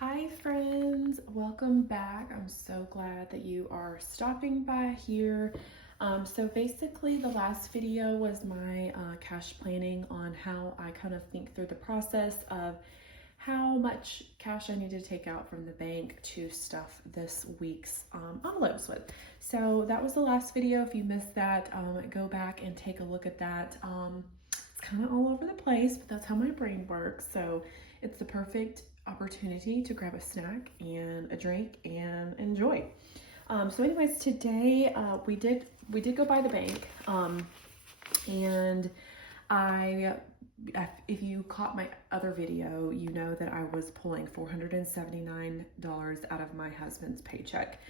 Hi friends, welcome back. I'm so glad that you are stopping by here. So basically the last video was my cash planning on how I kind of think through the process of how much cash I need to take out from the bank to stuff this week's envelopes with. So that was the last video. If you missed that, go back and take a look at that. It's kind of all over the place, but that's how my brain works. So it's the perfect opportunity to grab a snack and a drink and enjoy. So anyways, today we did go by the bank, and if you caught my other video, you know that I was pulling $479 out of my husband's paycheck.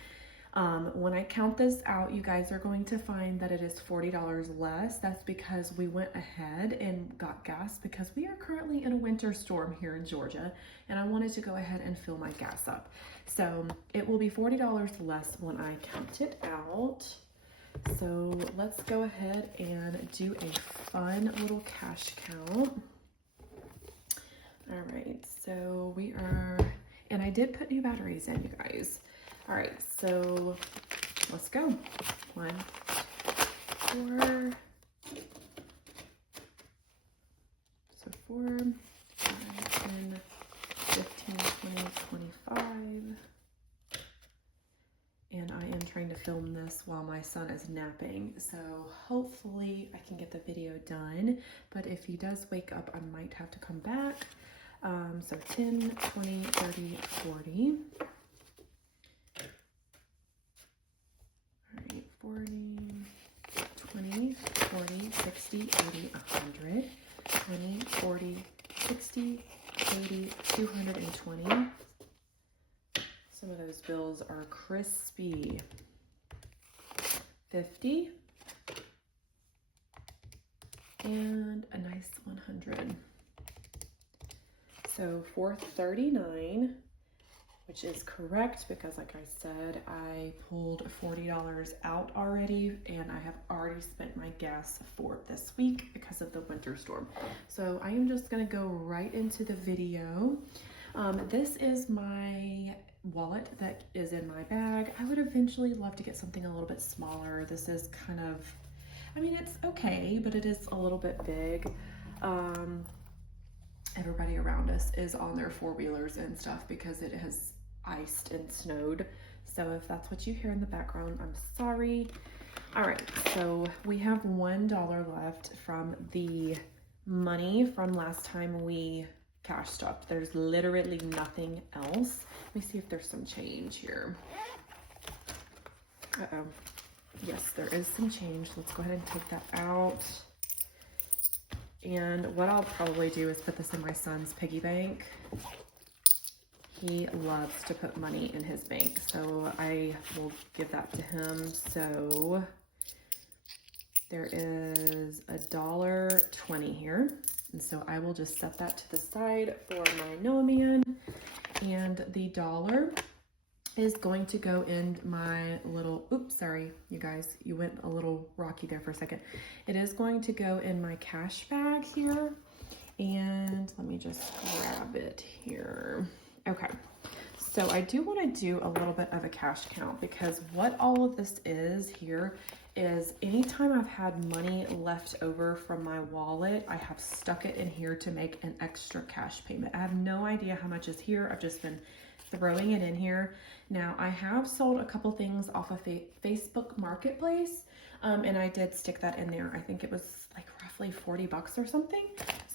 When I count this out, you guys are going to find that it is $40 less. That's because we went ahead and got gas because we are currently in a winter storm here in Georgia, and I wanted to go ahead and fill my gas up. So it will be $40 less when I count it out. So let's go ahead and do a fun little cash count. All right, so we are, and I did put new batteries in, you guys. All right, so let's go. 1, 4, so 4, 5, 10, 15, 20, 25. And I am trying to film this while my son is napping, so hopefully I can get the video done. But if he does wake up, I might have to come back. So 10, 20, 30, 40. 40, 20, 40, 60, 80, 100, 20, 40, 60, 80, 220. Some of those bills are crispy. 50, and a nice 100. So 439. Which is correct because, like I said, I pulled $40 out already, and I have already spent my gas for this week because of the winter storm. So I am just gonna go right into the video. This is my wallet that is in my bag. I would eventually love to get something a little bit smaller. This is kind of, I mean, it's okay, but it is a little bit big. Everybody around us is on their four-wheelers and stuff because it has iced and snowed. So if that's what you hear in the background, I'm sorry. All right, so we have $1 left from the money from last time we cashed up. There's literally nothing else. Let me see if there's some change here. Uh-oh. Yes, there is some change. Let's go ahead and take that out. And what I'll probably do is put this in my son's piggy bank. He loves to put money in his bank, so I will give that to him. So there is $1.20 here, and so I will just set that to the side for my Noah man. And the dollar is going to go in my little, oops, sorry, you guys, you went a little rocky there for a second. It is going to go in my cash bag here, and let me just grab it here. Okay, so I do want to do a little bit of a cash count because what all of this is here is anytime I've had money left over from my wallet, I have stuck it in here to make an extra cash payment. I have no idea how much is here. I've just been throwing it in here. Now I have sold a couple things off of Facebook Marketplace, and I did stick that in there. I think it was like roughly 40 bucks or something.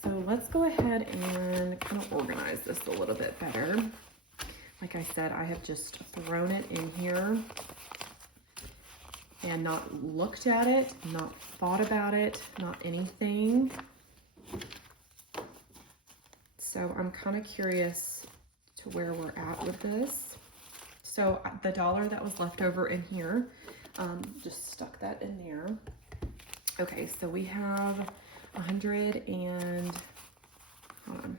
So let's go ahead and kind of organize this a little bit better. Like I said, I have just thrown it in here and not looked at it, not thought about it, not anything. So I'm kind of curious to where we're at with this. So the dollar that was left over in here, just stuck that in there. Okay, so we have 100 and, hold on.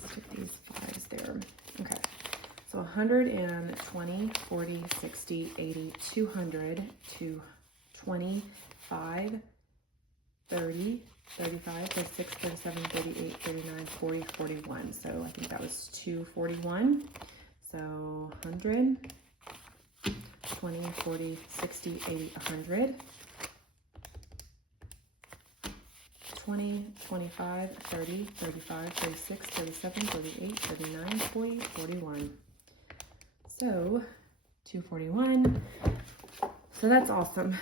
Let's stick these 5s there. Okay, so 120, 40, 60, 80, 200, 225, 30, 35, 36, 37, 38, 39, 40, 41. So I think that was 241. So 100, 20, 40, 60, 80, 100. 20, 25, 30, 35, 36, 37, 38, 39, 40, 41. So 241. So that's awesome.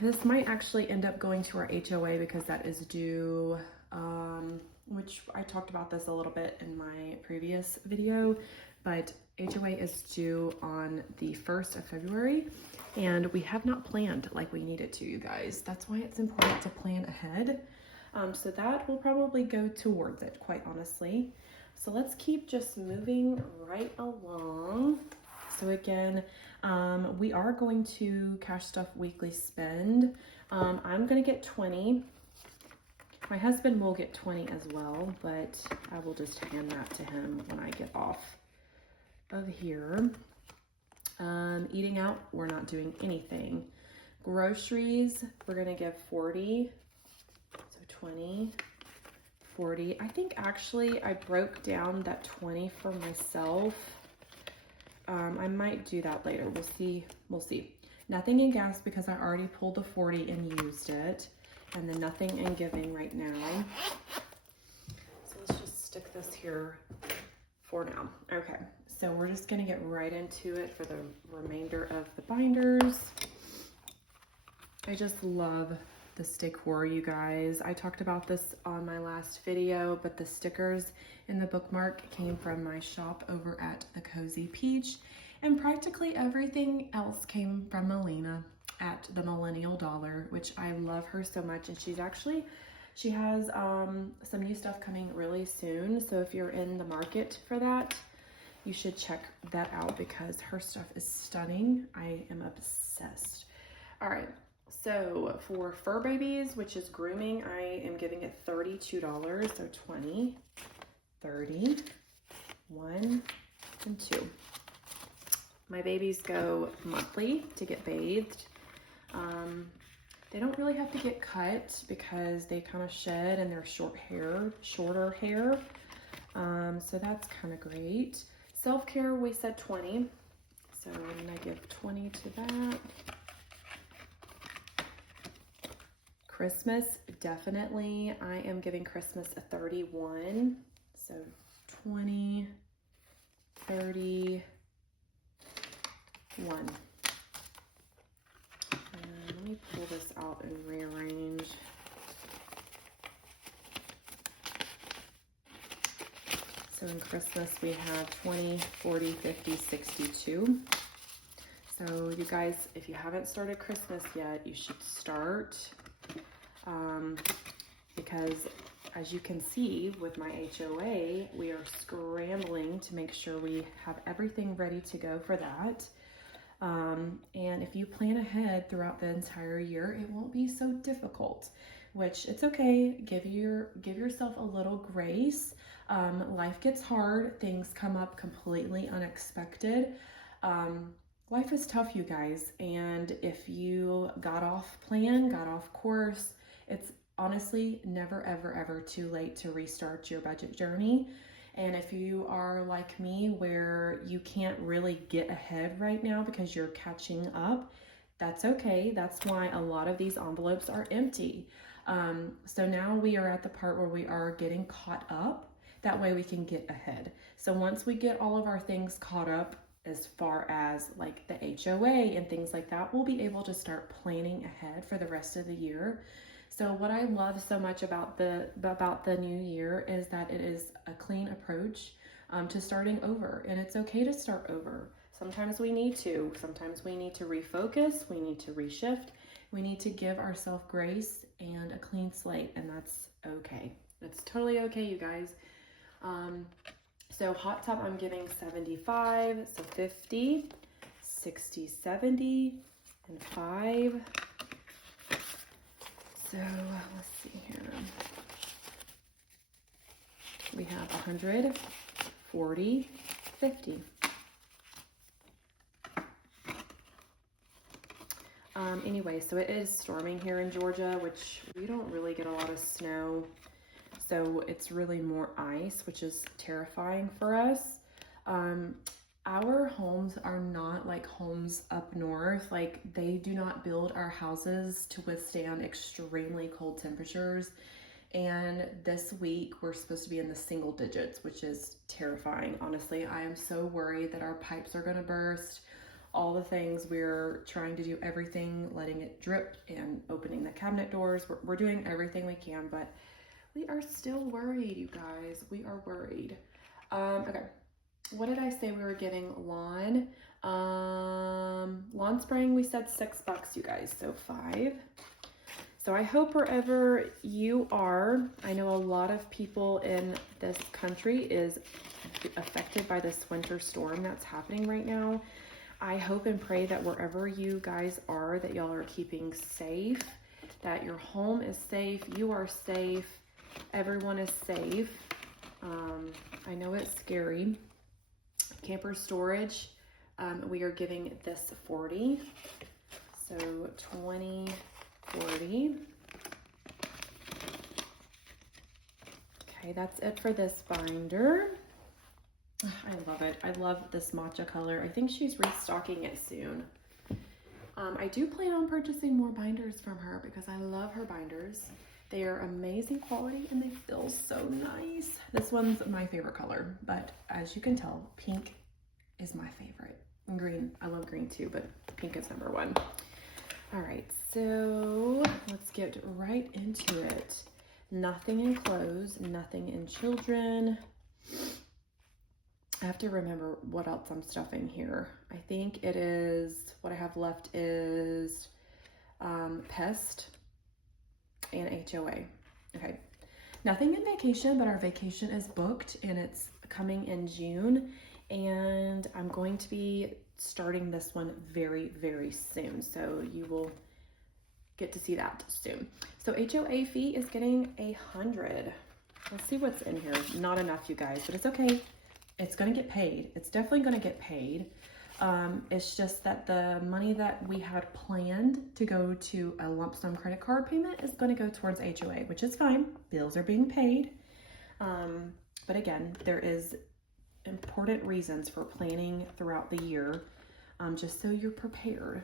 This might actually end up going to our HOA because that is due, which I talked about this a little bit in my previous video, but HOA is due on the 1st of February, and we have not planned like we needed to, you guys. That's why it's important to plan ahead. So that will probably go towards it, quite honestly. So let's keep just moving right along. So again, we are going to Cash Stuff Weekly Spend. I'm going to get 20. My husband will get 20 as well, but I will just hand that to him when I get off of here. Eating out, we're not doing anything. Groceries, we're going to give 40. 20, 40. I think actually I broke down that 20 for myself. I might do that later. We'll see. We'll see. Nothing in gas because I already pulled the 40 and used it. And then nothing in giving right now. So let's just stick this here for now. Okay. So we're just going to get right into it for the remainder of the binders. I just love the decor, you guys. I talked about this on my last video, but the stickers in the bookmark came from my shop over at The Cozy Peach, and practically everything else came from Melina at the Millennial Dollar, which I love her so much. And she has some new stuff coming really soon, so if you're in the market for that, you should check that out because her stuff is stunning. I am obsessed. All right. So for fur babies, which is grooming, I am giving it $32. So 20, 30, 1, and 2. My babies go monthly to get bathed. They don't really have to get cut because they kind of shed and they're shorter hair. So that's kind of great. Self-care, we said 20. So I'm gonna give 20 to that. Christmas, definitely. I am giving Christmas a 31. So 20, 30, 1. And let me pull this out and rearrange. So in Christmas, we have 20, 40, 50, 62. So you guys, if you haven't started Christmas yet, you should start. Because as you can see with my HOA, we are scrambling to make sure we have everything ready to go for that. And if you plan ahead throughout the entire year, it won't be so difficult, which it's okay. Give yourself a little grace. Life gets hard. Things come up completely unexpected. Life is tough, you guys. And if you got off plan, got off course, it's honestly never, ever, ever too late to restart your budget journey. And if you are like me, where you can't really get ahead right now because you're catching up, that's okay. That's why a lot of these envelopes are empty. So now we are at the part where we are getting caught up. That way we can get ahead. So once we get all of our things caught up, as far as like the HOA and things like that, we'll be able to start planning ahead for the rest of the year. So what I love so much about the new year is that it is a clean approach to starting over, and it's okay to start over. Sometimes we need to. Sometimes we need to refocus. We need to reshift. We need to give ourselves grace and a clean slate, and that's okay. That's totally okay, you guys. So hot tub, I'm giving 75, so 50, 60, 70, and 5. So let's see here. We have 100, 40, 50. Anyway, so it is storming here in Georgia, which we don't really get a lot of snow. So it's really more ice, which is terrifying for us. Our homes are not like homes up north. Like, they do not build our houses to withstand extremely cold temperatures. And this week we're supposed to be in the single digits, which is terrifying. Honestly, I am so worried that our pipes are gonna burst. All the things, we're trying to do everything, letting it drip and opening the cabinet doors. We're doing everything we can, but we are still worried, you guys. We are worried. Okay, what did I say we were getting lawn? Lawn spraying, we said $6, you guys, so 5. So I hope wherever you are, I know a lot of people in this country is affected by this winter storm that's happening right now. I hope and pray that wherever you guys are, that y'all are keeping safe, that your home is safe, you are safe, everyone is safe. I know it's scary. Camper storage, we are giving this 40. So 20, 40. Okay, that's it for this binder. I love it. I love this matcha color. I think she's restocking it soon. I do plan on purchasing more binders from her because I love her binders. They are amazing quality and they feel so nice. This one's my favorite color, but as you can tell, pink is my favorite. And green, I love green too, but pink is number 1. All right, so let's get right into it. Nothing in clothes, nothing in children. I have to remember what else I'm stuffing here. I think it is, what I have left is pest and HOA. Okay, nothing in vacation, but our vacation is booked and it's coming in June. And I'm going to be starting this one very, very soon. So you will get to see that soon. So HOA fee is getting 100. Let's see what's in here. Not enough, you guys, but it's okay. It's going to get paid. It's definitely going to get paid. It's just that the money that we had planned to go to a lump sum credit card payment is going to go towards HOA, which is fine. Bills are being paid. But again, there is important reasons for planning throughout the year, just so you're prepared.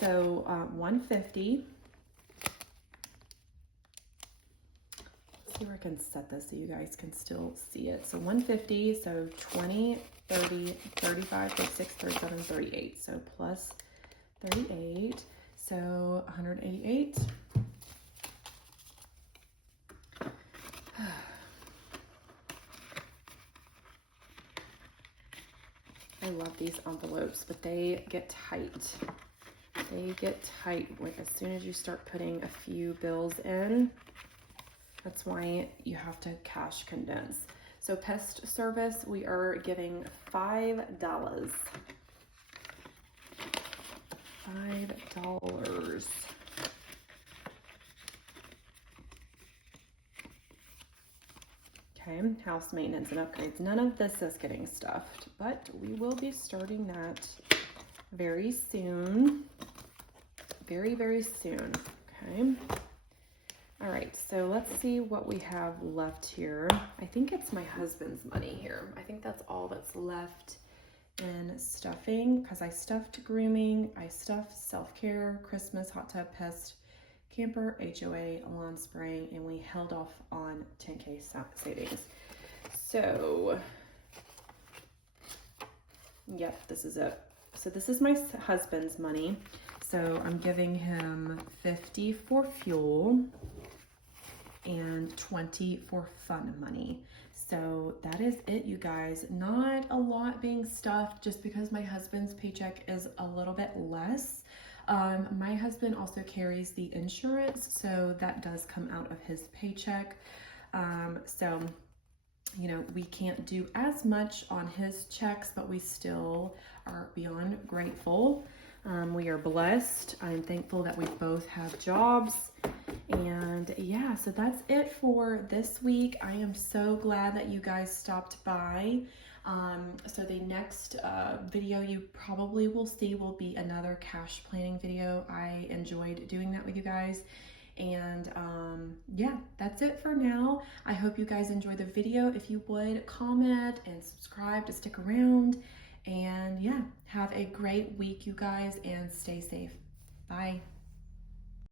So 150. Let's see where I can set this so you guys can still see it. So 150, so 20, 30, 35, 36, 37, 38. So plus 38, so 188. I love these envelopes, but they get tight. They get tight as soon as you start putting a few bills in. That's why you have to cash condense. So pest service, we are giving $5. $5. Okay, house maintenance and upgrades. None of this is getting stuffed, but we will be starting that very soon. Very, very soon. Okay. All right, so let's see what we have left here. I think it's my husband's money here. I think that's all that's left in stuffing, because I stuffed grooming, I stuffed self-care, Christmas, hot tub, pest, camper, HOA, lawn spraying, and we held off on 10K savings. So, yep, this is it. So this is my husband's money. So I'm giving him 50 for fuel and 20 for fun money. So that is it, you guys. Not a lot being stuffed just because my husband's paycheck is a little bit less. My husband also carries the insurance, so that does come out of his paycheck. So, you know, we can't do as much on his checks, but we still are beyond grateful. We are blessed. I'm thankful that we both have jobs. And yeah, so that's it for this week. I am so glad that you guys stopped by. So the next video you probably will see will be another cash planning video. I enjoyed doing that with you guys. And yeah, that's it for now. I hope you guys enjoyed the video. If you would, comment and subscribe to stick around. And yeah, have a great week, you guys, and stay safe. Bye.